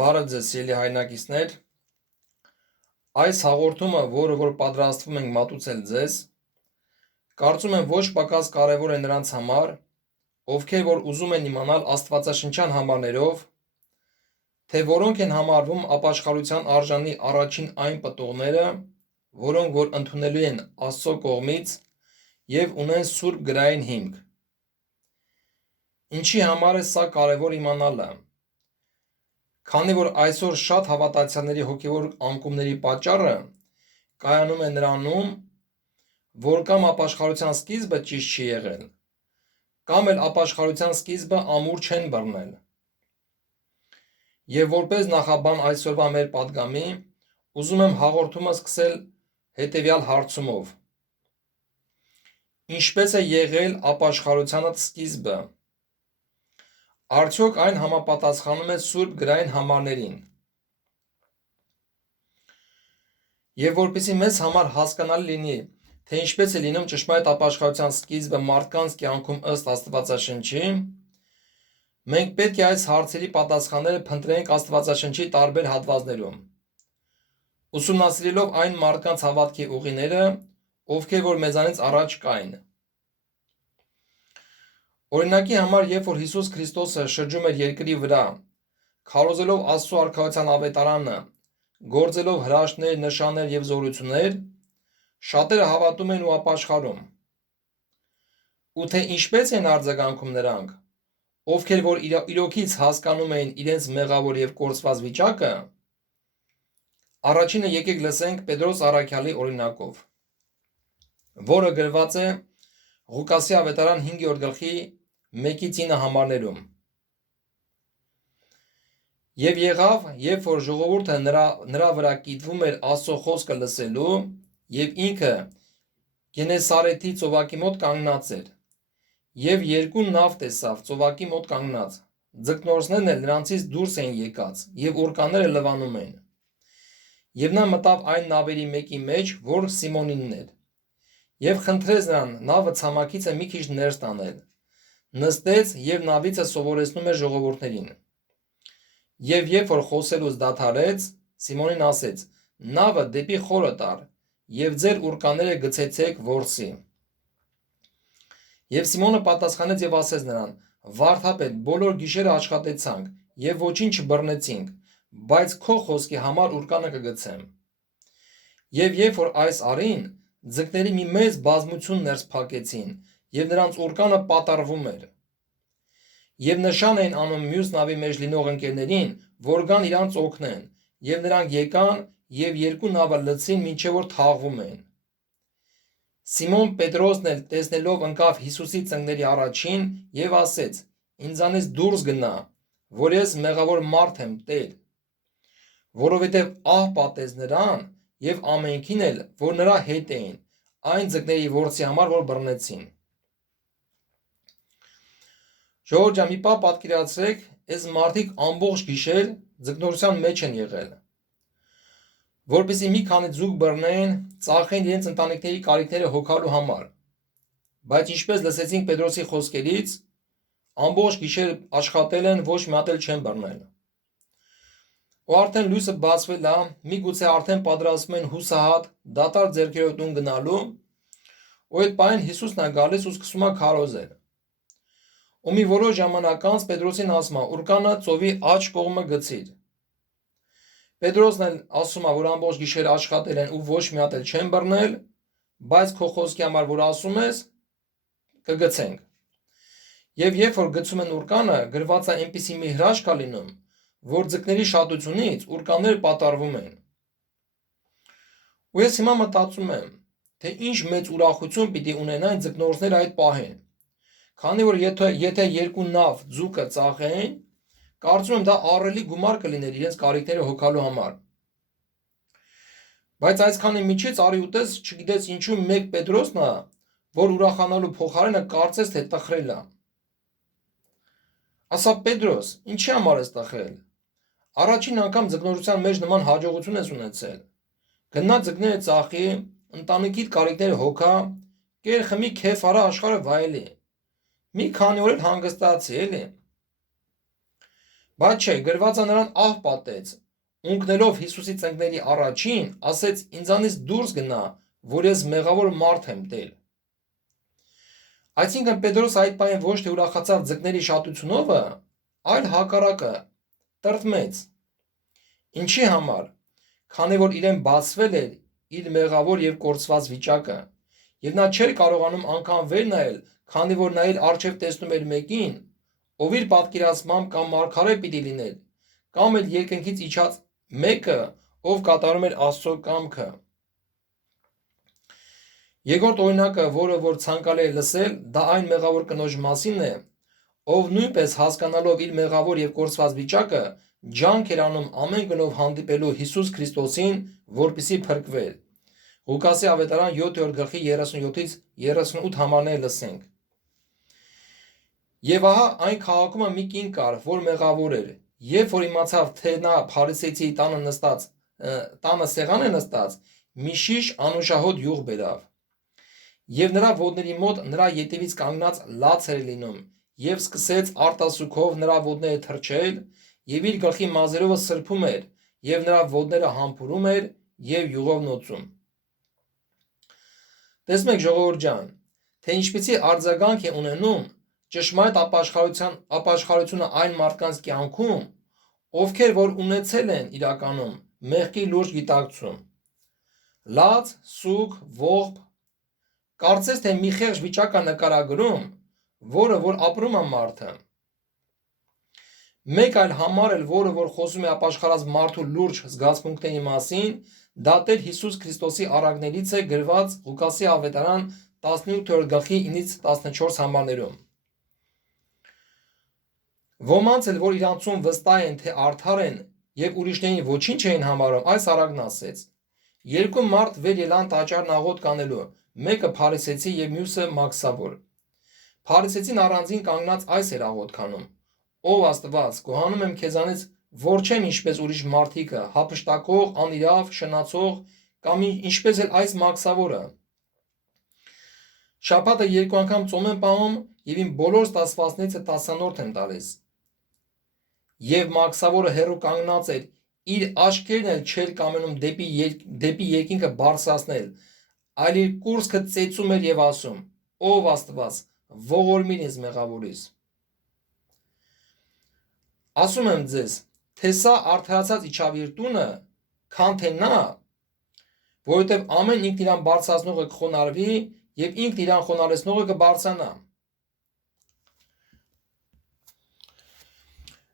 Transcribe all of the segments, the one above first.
Բարև ձեզ սիրելի հայրենակիցներ, այս հաղորդումը, որ պատրաստվում ենք մատուցել ձեզ, կարծում եմ ոչ պակաս կարևոր է նրանց համար, ովքեր որ ուզում են իմանալ աստվածաշնչյան համարներով, թե որոնք են համարվում ապաշխարության արժանի առաջին այն պտուղները, որոնք որ ընդունելու են Աստծո կողմից և ունեն սուրբ գրային հիմք։ Ինչի համար է սա կարևոր իմանալը։ Քանի որ այսօր շատ հավատացյալների հոգևոր անկումների պատճառը կայանում է նրանում, որ կամ ապաշխարության սկիզբը ճիշտ չի եղել, կամ էլ ապաշխարության սկիզբը ամուր չեն բռնել։ Եվ որպես նախաբան այսօրվա մեր պատգամի, ուզում եմ հաղորդումը սկսել հետևյալ հարցումով. Ինչպես է եղել ապաշխարության սկիզբը։ Արդյոք այն համապատասխանում է սուրբ գրային համարներին։ Եվ որպեսզի մեզ համար հասկանալի լինի, թե ինչպես է լինում ճշմարիտ ապաշխարության սկիզբը մարդկանց կյանքում ըստ Աստվածաշնչի, մենք պետք է այս հարցերի պատասխանները փնտրենք Աստվածաշնչի տարբեր հատվածներում, ուսումնասիրելով այն մարդկանց հավատքի ուղիները, ովքեր որ մեզանից առաջ կային։ Օրինակի համար, երբ որ Հիսուս Քրիստոսը շրջում էր երկրի վրա, քարոզելով Աստծո արքայության ավետարանը, գործելով հրաշքներ, նշաններ և զորություններ, շատերը հավատում են ու ապաշխարում։ Ու թե ինչպես են արձագանքում նրանք, ովքեր որ իրոքից հասկանում էին իրենց մեղավոր և կորսված վիճակը, առաջինը եկեք լսենք Պետրոս առաքյալի օրինակով, որը գրված է Ղուկասի ավետարան 5-րդ գլխի 1-9 համարներում։ Եվ եղավ, երբ որ ժողովուրդը նրա վրա կիտվում էր Աստծո խոսքը լսելու, և ինքը Գենեսարեթի ծովակի մոտ կանգնած էր, և երկու նավ տեսավ ծովակի մոտ կանգնած, ձկնորսներն էլ նրանցից դուրս էին եկած, և ուռկաները լվանում էին։ Եվ նա մտավ այն նավերի մեկի մեջ, որ Սիմոնինն էր, և խնդրեց նրան նավը ցամաքիցը մի քիչ ներս տանել, նստեց և նավիցը սովորեցնում էր ժողովուրդներին։ Եվ երբ որ խոսելուց դադարեց, Սիմոնին ասեց. նավը դեպի խորը տար, և ձեր ուռկաները գցեցեք որսի։ Եվ Սիմոնը պատասխանեց և ասեց նրան. վարդապետ, բոլոր գիշերը աշխատեցանք, և ոչինչ չբռնեցինք, բայց քո խոսքի համար ուռկանը կգցեմ։ Եվ երբ որ այս արին, ձկների մի մեծ բազմություն ներս փակեցին, և նրանց ուռկանը պատառվում էր։ Եվ նշան էին անում մյուս նավի մեջ լինող ընկերներին, որ գան իրանց օգնեն, և նրանք եկան և երկու նավը լցրին, մինչև որ թաղվում էին։ Սիմոն Պետրոսն էլ տեսնելով ընկավ Հիսուսի ծնկների առաջին և ասեց. ինձանից դուրս գնա, որ ես մեղավոր մարդ եմ, Տեր, որովհետև ահ պատեց նրան և ամենքին էլ, որ նրա հետ էին, այն ձկների որսի համար, որ բռնեցին։ Ժողովուրդ ջան, մի պահ պատկերացրեք, այս մարդիկ ամբողջ գիշեր ձկնորսության մեջ են եղել, որպեսզի մի քանի ձուկ բռնեն, ծախեն իրենց ընտանիքների կարիքները հոգալու համար, բայց ինչպես լսեցինք Պետրոսի խոսքերից, ամբողջ գիշեր աշխատել են, ոչ մի հատ էլ չեն բռնել։ Ու արդեն լույսը բացվել է, միգուցե արդեն պատրաստվում են հուսահատ, դատարկ ձեռքերով տուն գնալու, ու այդ պահին Հիսուսն է գալիս ու սկսում է քարոզել։ Ու մի որոշ ժամանակ անց Պետրոսին ասում է. ուռկանը ծովի աջ կողմը գցիր։ Պետրոսն էլ ասում է, որ ամբողջ գիշեր աշխատել են ու ոչ մի հատ էլ չեն բռնել, բայց քո խոսքի համար, որ ասում ես, կգցենք։ Եվ երբ որ գցում են ուռկանը, գրված է այնպիսի մի հրաշք է լինում, որ ձկների շատությունից ուռկանները պատառվում են։ Ու ես հիմա մտածում եմ, թե ինչ մեծ ուրախություն պիտի ունենային ձկնորսները այդ պահին։ Քանի որ եթե երկու նավ ձուկը ծախեն, կարծում եմ դա ահռելի գումար կլիներ իրենց կարիքները հոգալու համար։ Բայց այսքանի միջից արի ուտես, չգիտես ինչու մեկ Պետրոսն է, որ ուրախանալու փոխարենը կարծես թե տխրել է։ Ասա Պետրոս, ինչի համար ես տխրել։ Առաջին անգամ ձկնորսության մեջ նման հաջողություն ես ունեցել։ Գնա ձկները ծախի, ընտանիքիդ կարիքները հոգա, կեր խմի, քեֆ արա, աշխարհը վայելի։ Մի քանի օր էլ հանգստացի, էլի։ Բայց չէ, գրվածը նրան ահ պատեց, ունկնելով Հիսուսի ծնկների առաջին, ասեց. ինձանից դուրս գնա, որ ես մեղավոր մարդ եմ դել։ Այսինքն Պետրոս այդ պահին ոչ թե ուրախացավ ձկների շատությունով, այլ հակառակը, տրտմեց։ Ինչի համար, քանի որ իրեն բացվել էր իր մեղավոր եւ կորցված վիճակը, եւ նա չէր կարողանում անգամ վեր նայել, քանի որ նա իր առջև տեսնում էր մեկին, ով իր պատկերացմամբ կամ մարգարե պիտի լիներ, կամ էլ երկնքից իջած մեկը, ով կատարում էր Աստծո կամքը։ Երկրորդ օրինակը, որը որ ցանկալի է լսել, դա այն մեղավոր կնոջ մասին է, ով նույնպես հասկանալով իր մեղավոր եւ կորցված վիճակը, ջանք էր անում ամեն գնով հանդիպելու Հիսուս Քրիստոսին, որպեսզի փրկվեր։ Ղուկասի ավետարան 7:37-ից 38 համարները լսենք։ Եվ ահա այն քաղաքում մի կին կար, որ մեղավոր էր, երբ որ իմացավ, թե նա փարիսեցի տանը սեղան է նստած, մի շիշ անուշահոտ յուղ բերավ, եւ նրա ոտների մոտ նրա ետևից կանգնած լաց էր լինում, եւ սկսեց արտասուքով նրա ոտները թրջել, եւ իր գլխի մազերովը սրբում էր, եւ նրա ոտները համբուրում էր եւ յուղով նոցում։ Տեսնեք, ժողովուրդ ջան, թե ինչպեսի արձագանք է ունենում ճշմարիտ ապաշխարությունը այն մարդկանց կյանքում, ովքեր որ ունեցել են իրականում մեղքի լուրջ գիտակցում։ Լաց, սուգ, ողբ, կարծես թե մի խեղճ վիճակ է նկարագրում, որը որ ապրում է մարդը։ Մեկ այլ համար էլ, որը որ խոսում է ապաշխարած մարդու լուրջ զգացմունքների մասին, դա Տեր Հիսուս Քրիստոսի առակներից է գրված Ղուկասի ավետարան 18:9-14 համարներում։ Ոմանց էլ, որ իրանցում վստահ են, թե արդար են եւ ուրիշներին ոչինչ էին համարում, այս առակն ասեց. երկու մարդ վեր ելան տաճարն աղոտ կանելու, մեկը փարիսեցի եւ մյուսը մաքսավոր։ Փարիսեցին առանձին կանգնած այս էր աղոտ քանում. Ով Աստված, գոհանում եմ քեզանից, որ չեմ ինչպես ուրիշ մարդիկը, հափշտակող, անիրավ, շնացող, կամ ինչպես էլ այս մաքսավորը։ Շաբաթը 2 անգամ ծոմ եմ պահում եւ իմ բոլոր ստացվածներից 10-րդ եմ տալիս։ Եվ մաքսավորը հեռու կանգնած էր, իր աչքերն էլ չէր կամենում դեպի երկինքը բարձրացնել, այլ իր կուրծքը ծեծում էր եւ ասում. Ով Աստված, ողորմիր ինձ մեղավորիս։ Ասում եմ ձեզ, թե սա արդարացած իջավ իր տունը, քան թե նա, որովհետև ամեն ինքն իրան բարձրացնողը կխոնարհվի եւ ինքն իրան խոնարհեցնողը կբարձրանա։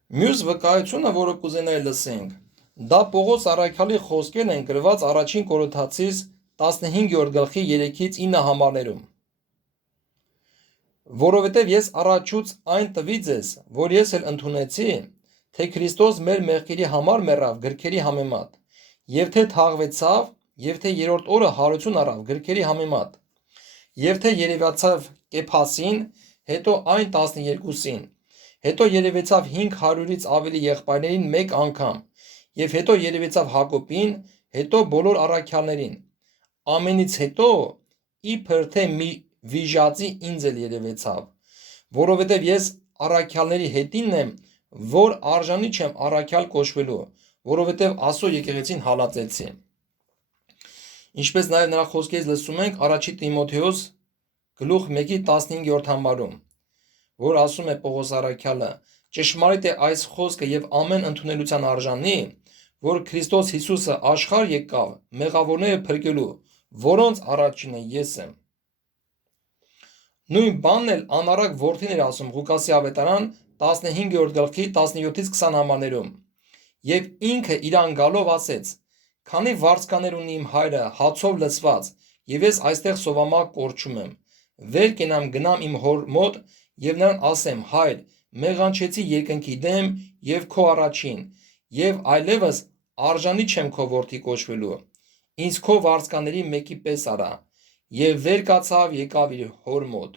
Մյուս վկայությունը, որը կուզենայի լսենք, դա Պողոս առաքյալի խոսքերն են գրված առաջին Կորինթացիս 15:3-9 համարներում։ Որովհետև ես առաջուց այն տվի ձեզ, որ ես էլ ընդունեցի, թե Քրիստոս մեր մեղքերի համար մեռավ գրքերի համեմատ, եւ թե թաղվեցավ, եւ թե երրորդ օրը հարություն առավ գրքերի համեմատ, եւ թե երևացավ Կեփասին, հետո այն 12-ին, հետո երևեցավ 500-ից ավելի եղբայրներին մեկ անգամ, եւ հետո երևեցավ Հակոբին, հետո բոլոր առաքյալներին։ Ամենից հետո իբր թե մի վիժածի ինձ էլ երևեցավ, որովհետև ես առաքյալների հետինն եմ, որ արժանի չեմ առաքյալ կոչվելու, որովհետև Աստծո եկեղեցին հալածեցի։ Ինչպես նաև նրա խոսքերից լսում ենք առաջի Տիմոթեոս գլուխ 1:15 համարում, որ ասում է Պողոս առաքյալը. ճշմարիտ է այս խոսքը եւ ամեն ընդունելության արժանի, որ Քրիստոս Հիսուսը աշխարհ եկավ մեղավորները փրկելու, որոնց առաջինը ես եմ։ Նույն բանն էլ անառակ որդին էր ասում Ղուկասի ավետարան 15:17-ից 20 համարներում։ Եվ ինքը իրան գալով ասեց. քանի վարձկաներ ունի իմ հայրը հացով լցված, եւ ես այստեղ սովամակ կորչում եմ, վեր կենամ գնամ իմ հոր մոտ եւ նրան ասեմ. հայր, մեղանչեցի երկնքի դեմ եւ քո առաջին, եւ այլևս արժանի չեմ քո որդի կոչվելու, ինձ քո վարձկաների մեկի պես արա, եւ վեր կացավ եկավ իր հոր մոտ։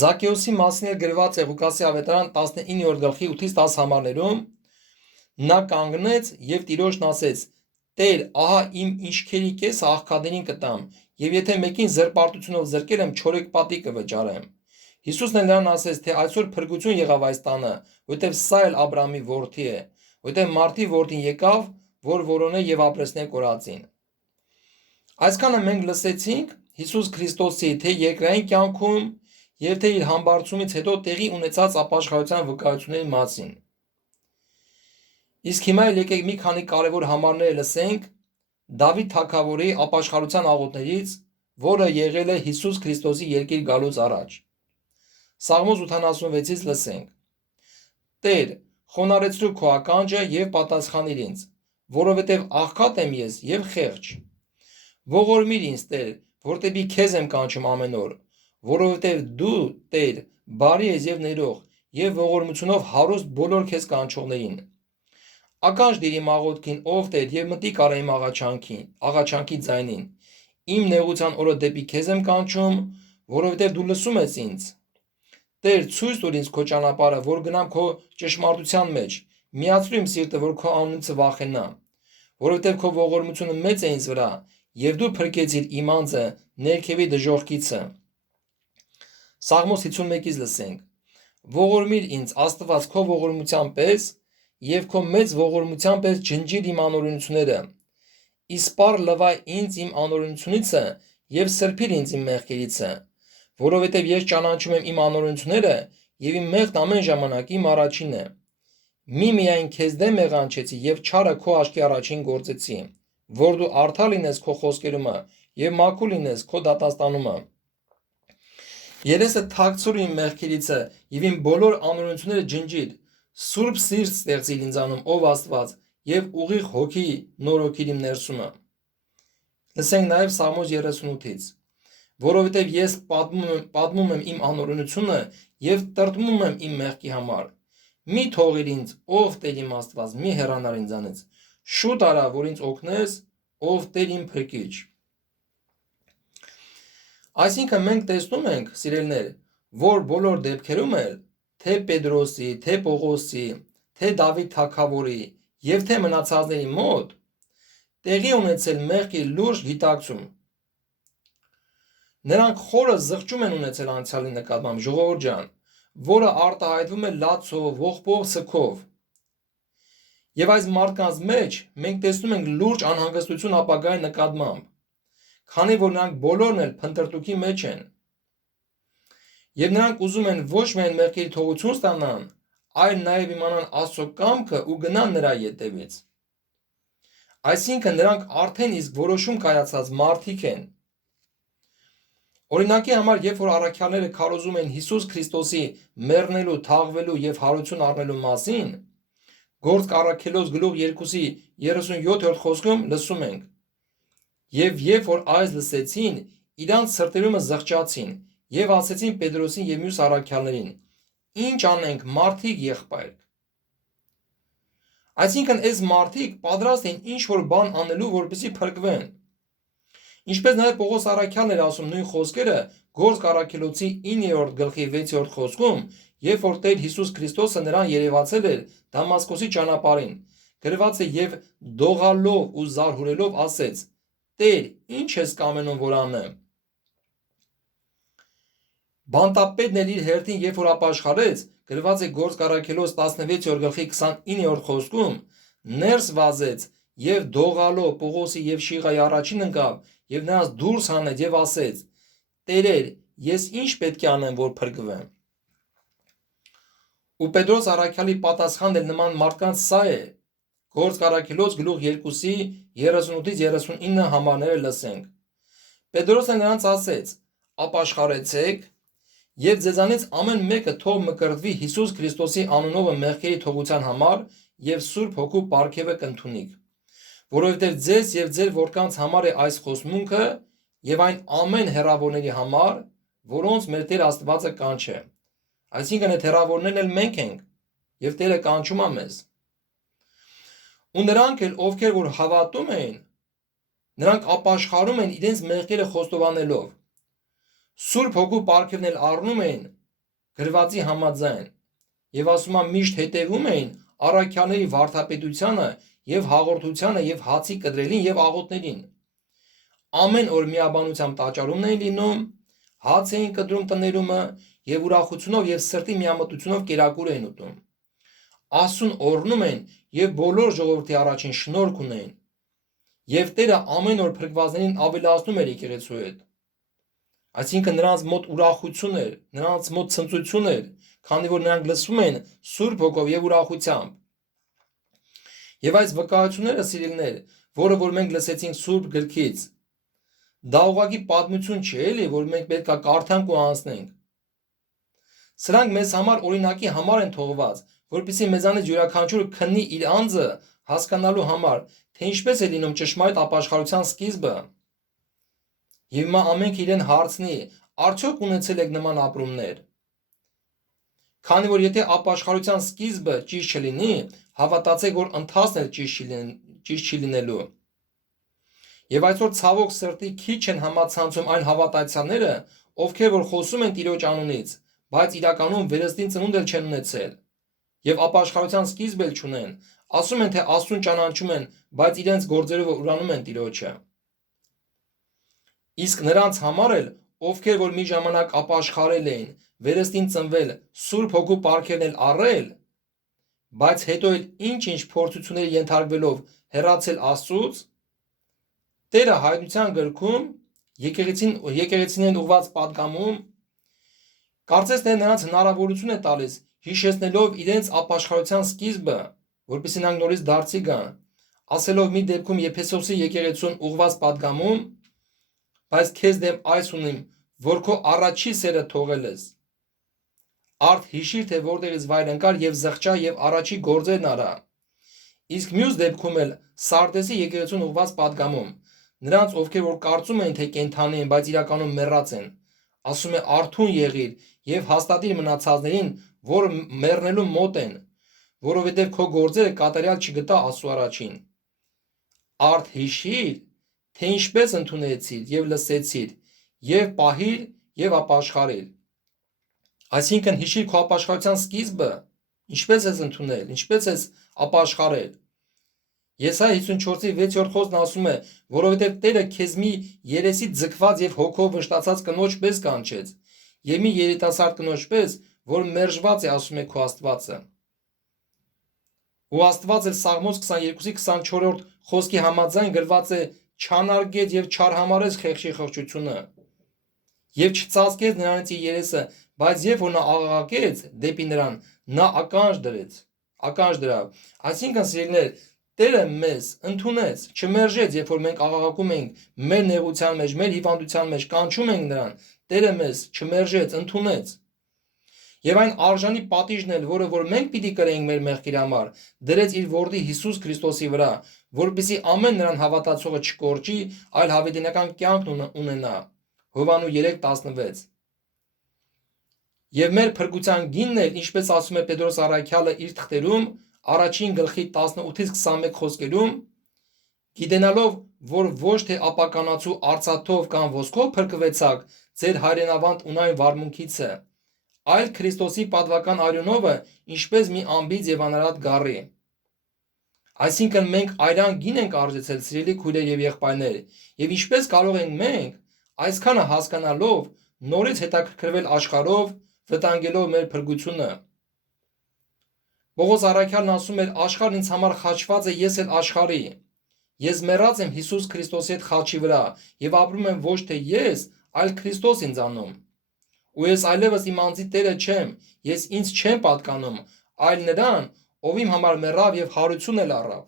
Զաքեոսի մասին էլ գրված է Ղուկասի ավետարան 19:8-10 համարներում, նա կանգնեց եւ Տիրոջն ասեց. Տեր, ահա իմ ինչքերի կեսը աղքատներին կտամ, եւ եթե մեկին զրպարտությունով զրկել եմ, չորեքպատի կվճարեմ։ Հիսուսն էլ նրան ասեց, թե այսօր փրկություն եղավ այս տանը, որտեղ սա էլ Աբրահամի որդի է, որտեղ մարդի որդին եկավ, որ որոնե եւ ապրեսնե կորածին։ Այսքանը մենք լսեցինք Հիսուս Քրիստոսի թե երկրային կյանքում եւ թե իր համբարձումից հետո տեղի ունեցած ապաշխարության վկայությունների մասին։ Իսկ հիմա եկեք մի քանի կարևոր համարներ լսենք Դավիթ թագավորի ապաշխարության աղոթներից, որը եղել է Հիսուս Քրիստոսի երկիր գալուց առաջ։ Սաղմոս 86-ից լսենք. Տեր, խոնարհեցրու քո ականջը եւ պատասխանիր ինձ, որովհետեւ աղքատ եմ ես եւ խեղճ։ Ողորմիր ինձ, Տեր, որտեւի քեզ եմ կանչում ամեն օր, որովհետեւ դու, Տեր, բարի ես եւ ներող եւ ողորմությունով հարուստ բոլոր քեզ կանչողներին։ Ականջ դիր իմ աղոթքին, ով Տեր, եւ մտիկ արա իմ աղաչանքի ձայնին։ Իմ նեղության օրը դեպի քեզ եմ կանչում, որովհետեւ դու լսում ես ինձ։ Տեր, ցույց տուր ինձ քո ճանապարհը, որ գնամ քո ճշմարտության մեջ։ Միացրու իմ սիրտը, որ քո անունից վախենա, որովհետեւ քո ողորմությունը մեծ է ինձ վրա, եւ դու փրկեցիր իմ անձը ներքևի դժոխքիցը։ Սաղմոս 51-ից լսենք. Ողորմիր ինձ, Աստված, քո ողորմության պես, եւ քո մեծ ողորմության պես ջնջիր իմ անօրենությունները։ Իսպառ լվայ ինձ իմ անօրենությունիցը եւ սրբիր ինձ իմ մեղքերիցը, որովհետեւ ես ճանաչում եմ իմ անօրենությունները եւ իմ մեղքն ամեն ժամանակ իմ առաջինն է։ Միայն քեզ դեմ մեղանչեցի եւ չարը քո աչքի առաջին գործեցի, որ դու արդար լինես քո խոսքերումը եւ մաքուր լինես քո դատաստանումը։ Երեսը թաքցուր իմ մեղքերիցը եւ իմ բոլոր անօրենությունները ջնջիր։ Սուրբ սիրտ ստեղծիր ինձանում, ով Աստված, եւ ուղիղ հոգի նորոգիր իմ ներսումը։ Լսենք նաեւ Սաղմոս 38-ից. Որովհետեւ ես պատմում եմ իմ անօրենությունը եւ տրտմում եմ իմ մեղքի համար։ Մի թողիր ինձ, ով Տեր իմ Աստված, մի հեռանար ինձանից։ Շուտ արա, որ ինձ օգնես, ով Տեր իմ փրկիչ։ Այսինքն մենք տեսնում ենք, սիրելիներ, որ բոլոր դեպքերում էլ թե Պետրոսի, թե Պողոսի, թե Դավիթ թագավորի եւ թե մնացածների մոտ տեղի ունեցել մեղքի լուրջ գիտակցում։ Նրանք խորը զղջում են ունեցել անցյալի նկատմամբ, ժողովուրդ ջան, որը արտահայտվում է լացով, ողբով, սգով։ Եվ այս մարդկանց մեջ մենք տեսնում ենք լուրջ անհանգստություն ապագայի նկատմամբ, քանի որ նրանք բոլորն էլ փնտրտուքի մեջ են։ Եվ նրանք ուզում են ոչ միայն մեղքերի թողություն ստանան, այլ նաև իմանան Աստծո կամքը ու գնան նրա ետևից։ Այսինքն նրանք արդեն իսկ որոշում կայացած մարդիկ են։ Օրինակի համար, երբ որ առաքյալները քարոզում են Հիսուս Քրիստոսի մեռնելու, թաղվելու եւ հարություն առնելու մասին, Գործք առաքելոց գլուխ 2-ի 37-րդ խոսքում լսում ենք. Եվ երբ որ այս լսեցին, իրանց սրտերումը զղջացին եւ ասեցին Պետրոսին եւ մյուս առաքյալներին. Ինչ անենք, մարդիկ եղբայր։ Այսինքն այս մարդիկ պատրաստ են ինչ որ բան անելու, որպեսզի փրկվեն։ Ինչպես նաև Պողոս առաքյալն էր ասում նույն խոսքերը Գործք առաքելոցի 9-րդ գլխի 6-րդ խոսքում, երբ որ Տեր Հիսուս Քրիստոսը նրան երևացել էր Դամասկոսի ճանապարհին, գրված է եւ դողալով ու զարհուրելով ասեց. Տեր, ինչ ես կամենում, որ անեմ։ Բանտապետն էլ իր հերթին երբ որ ապաշխարեց, գրված է Գործք առաքելոց 16-րդ գլխի 29-րդ խոսքում, ներս վազեց եւ դողալով Պողոսի եւ Շիղայի առաջին ընկավ եւ նրանց դուրս հանեց եւ ասեց. Տերեր, ես ինչ պետք է անեմ, որ փրկվեմ։ Ու Պետրոս առաքյալի պատասխանն էլ նման մարդկանց սա է։ Գործք առաքելոց գլուխ 2-ի 38-ից 39 համարները լսենք։ Պետրոսը նրանց ասեց. ապաշխարեցեք եւ ձեզանից ամեն մեկը թող մկրտվի Հիսուս Քրիստոսի անունով մեղքերի թողության համար եւ Սուրբ Հոգու պարգևը կընդունիք, որովհետեւ ձեզ եւ ձեր որդկանց համար է այս խոստմունքը եւ այն ամեն հեռավորների համար, որոնց մեր Տեր Աստվածը կանչե։ Այսինքն այդ հեռավորներն էլ մենք ենք եւ Տերը կանչում է մեզ։ Ու նրանք էլ, ովքեր որ հավատում էին, նրանք ապաշխարում են իրենց մեղքերը խոստովանելով։ Սուրբ Հոգու պարգևն էլ առնում էին գրվածի համաձայն եւ ասում է միշտ հետևում էին առաքյալների վարդապետությանը եւ հաղորդությանը եւ հացի կտրելին եւ աղոթներին։ Ամեն օր միաբանությամբ տաճարումն էին լինում, հաց էին կտրում տներումը եւ ուրախությունով եւ սրտի միամտությունով կերակուր էին ուտում։ Աստծուն օրհնում էին եւ բոլոր ժողովրդի առաջին շնորհք ունեին։ Եվ Տերը ամեն օր փրկվածներին ավելացնում էր եկեղեցու հետ։ Այսինքն նրանց մոտ ուրախություն էր, նրանց մոտ ցնծություն էր, քանի որ նրանք լսում էին Սուրբ Հոգով եւ ուրախությամբ։ Եվ այս վկայությունները, սիրելիներ, որը որ մենք լսեցինք Սուրբ գրքից, դա ուղղակի պատմություն չէ, էլի, որ մենք պետք է կարդանք ու անցնենք։ Սրանք մեզ համար օրինակի համար են թողված, որպեսզի մեզանից յուրաքանչյուրը քննի իր անձը հասկանալու համար, թե ինչպես է լինում ճշմարիտ ապաշխարության սկիզբը։ Եվ հիմա ամենք իրեն հարցնի, արդյոք ունեցել եք նման ապրումներ։ Քանի որ եթե ապաշխարության սկիզբը ճիշտ չլինի, հավատացեք, որ ընթացն էլ ճիշտ չի լինելու։ Եվ այսօր ցավոք սրտի քիչ են համացանցում այն հավատացյալները, ովքեր որ խոսում են Տիրոջ անունից, բայց իրականում վերստին ծնունդ էլ չեն ունեցել, եւ ապաշխարության սկիզբ էլ չունեն, ասում են, թե Աստծուն ճանաչում են, բայց իրենց գործերով ուրանում են Տիրոջը։ Իսկ նրանց համար էլ, ովքեր որ մի ժամանակ ապաշխարել էին, վերստին ծնվել, Սուրբ Հոգու պարգևն էլ առել, բայց հետո էլ ինչ-ինչ փորձությունների ենթարկվելով հեռացել Աստծուց, Տերը հայտնության գրքում եկեղեցիներին ուղված պատգամում կարծես թե նրանց հնարավորություն է տալիս հիշեցնելով իրենց ապաշխարության սկիզբը, որպեսզի նրանք նորից դարձի գան, ասելով մի դեպքում Եփեսոսի եկեղեցուն ուղված պատգամում, բայց քեզ դեմ այս ունիմ, որ քո առաջի սերը թողել ես։ Արդ հիշիր, թե որտեղից վայր ընկար եւ զղջա եւ առաջի գործերն արա։ Իսկ մյուս դեպքում էլ Սարդեսի եկեղեցուն ուղված պատգամում նրանց, ովքեր որ կարծում են, թե կենդանի են, բայց իրականում մեռած են, ասում է արթուն եղիր եւ հաստատիր մնացածներին, որ մեռնելու մոտ են, որովհետեւ քո գործերը կատարյալ չգտա Աստծո առաջին։ Արդ հիշիր, թե ինչպես ընդունեցիր եւ լսեցիր, եւ պահիր եւ ապաշխարիր։ Այսինքն հիշիր քո ապաշխարության սկիզբը, ինչպես ես ընդունել, ինչպես ես ապաշխարել։ Եսայա 54-ի 6-րդ խոսքն ասում է, որովհետև Տերը քեզ մի երեսի ձգված եւ հոգով վշտացած կնոջ պես կանչեց, եւ մի երիտասարդ կնոջ պես, որ մերժված է, ասում է քո Աստվածը։ Ու Աստված էլ Սաղմոս 22-ի 24-րդ խոսքի համաձայն գրված է. չանարգեց եւ չարհամարեց խեղճի խղճությունը, եւ չծածկեց նրանից իր երեսը, բայց երբ որ նա աղաղակեց դեպի նրան, նա ականջ դրավ։ Այսինքն, սիրելիներ, Տերը մեզ ընդունեց, չմերժեց, երբ որ մենք աղաղակում ենք մեր նեղության մեջ, մեր հիվանդության մեջ, կանչում ենք նրան, Տերը մեզ չմերժեց, ընդունեց։ Եվ այն արժանի պատիժն էլ, որը որ մենք պիտի կրենք մեր մեղքերի համար, դրեց իր որդի Հիսուս Քրիստոսի վրա, որպեսզի ամեն նրան հավատացողը չկորչի, այլ հավիտենական կյանք ունենա։ Հովհաննես 3:16։ Եվ մեր փրկության գինն էլ, ինչպես ասում է Պետրոս առաքյալը իր թղթերում, առաջին գլխի 18-ից 21 խոսքերում, գիտենալով, որ ոչ թե ապականացու արծաթով կամ ոսկով փրկվեցաք ձեր հայրենավանդ ունայն վարմունքիցը, այլ Քրիստոսի պատվական արյունովը, ինչպես մի անբիծ եւ անարատ գառի։ Այսինքն մենք այրան գին ենք արժեցել, սիրելի քույրեր եւ եղբայրներ, եւ ինչպես կարող ենք մենք այսքանը հասկանալով նորից հետաքրքրվել աշխարհով, վտանգելով մեր փրկությունը։ Պողոս առաքյալն ասում էր. աշխարհն ինձ համար խաչված է, ես էլ աշխարհի։ Ես մեռած եմ Հիսուս Քրիստոսի հետ խաչի վրա եւ ապրում եմ ոչ թե ես, այլ Քրիստոս ինձանում։ Ու ես այլևս իմ անձի տերը չեմ, ես ինձ չեմ պատկանում, այլ նրան, ով իմ համար մեռավ եւ հարություն էլ առավ։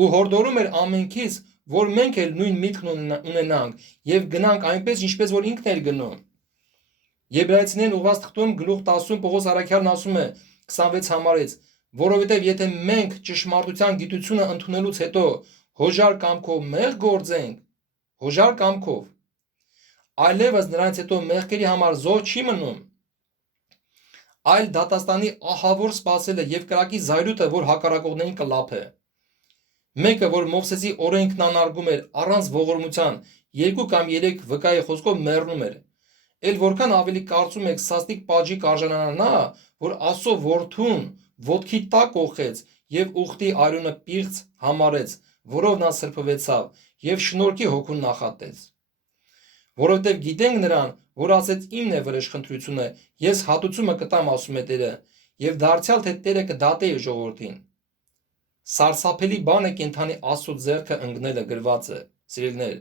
Ու հորդորում էր ամենքից, որ մենք էլ նույն միտքն ունենանք եւ գնանք այնպես, ինչպես որ ինքն էր գնում։ Եբրայեցիներին ուղղված թղթում գլուխ 10 Պողոս առաքյալն ասում է 26 համարից, որովհետև եթե մենք ճշմարտության գիտությունը ընդունելուց հետո հոժար կամքով մեղ գործենք, հոժար կամքով, այլևս նրանց հետո մեղքերի համար զոհ չի մնում, այլ դատաստանի ահավոր սպասելը եւ կրակի զայրույթը, որ հակառակողներին կլափե։ Մեկը, որ Մովսեսի օրենքն անարգում էր առանց ողորմության, 2 կամ 3 վկայի խոսքով մեռնում էր։ Էլ որքան ավելի կարծում եք սաստիկ պատժի կարժանանա նա, որ Աստծո որդուն ոտքի տակ կողեց եւ ուխտի արյունը պիղծ համարեց, որով նա սրբվեցավ եւ շնորհքի հոգուն նախատեց։ Որովհետև գիտենք նրան, որ ասեց իմն է վրեժխնդրությունը, ես հատուցումը կտամ, ասում է Տերը, եւ դարձյալ թե Տերը կդատե իր ժողովրդին։ Սարսափելի բան է կենթանի Աստծո ձեռքը ընկնելը, գրված է, սիրելիներ։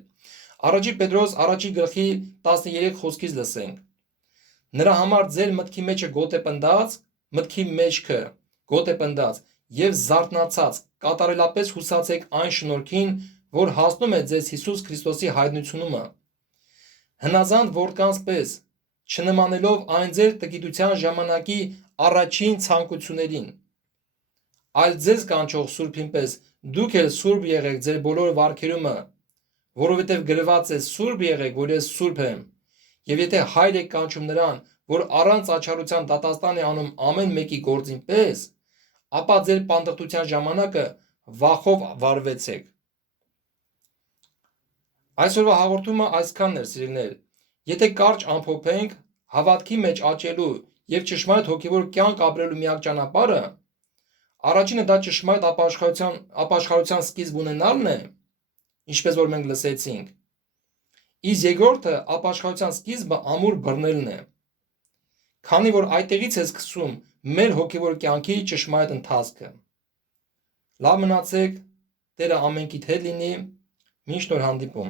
Առաջի Պետրոս առաջի գլխի 13 խոսքից լսենք. Նրա համար ձեր մտքի մեջը գոտ է պնդած, մտքի մեջքը գոտ է պնդած եւ զարթնացած, կատարելապես հուսացեք այն շնորհքին, որ հասնում է ձեզ Հիսուս Քրիստոսի հայտնությունումը։ Հնազանդ որդկանց պես, չնմանելով այն ձեր տգիտության ժամանակի առաջին ցանկություններին, այլ ձեզ կանչող Սուրբին պես դուք էլ սուրբ եղեք ձեր բոլոր վարքերումը, որովհետև գրված է սուրբ եղեք, որ ես սուրբ եմ, եւ եթե հայր եք կանչում նրան, որ առանց աչառության դատաստան է անում ամեն մեկի գործին պես, ապա ձեր պանդխտության ժամանակը վախով վարվեցեք։ Այսօրվա հաղորդումը այսքանն էր, սիրելիներ։ Եթե կարճ ամփոփենք, հավատքի մեջ աճելու եւ ճշմարիտ հոգեվոր կյանք ապրելու միակ ճանապարհը առաջինը դա ճշմարիտ ապաշխարության սկիզբ ունենալն է, ինչպես որ մենք լսեցինք։ Իսկ երկրորդը ապաշխարության սկիզբը ամուր բռնելն է։ Քանի որ այդտեղից է սկսում մեր հոգեվոր կյանքի ճշմարիտ ընթացքը։ Լավ մնացեք, Տերը ամենքիդ հետ լինի, մինչ նոր հանդիպում։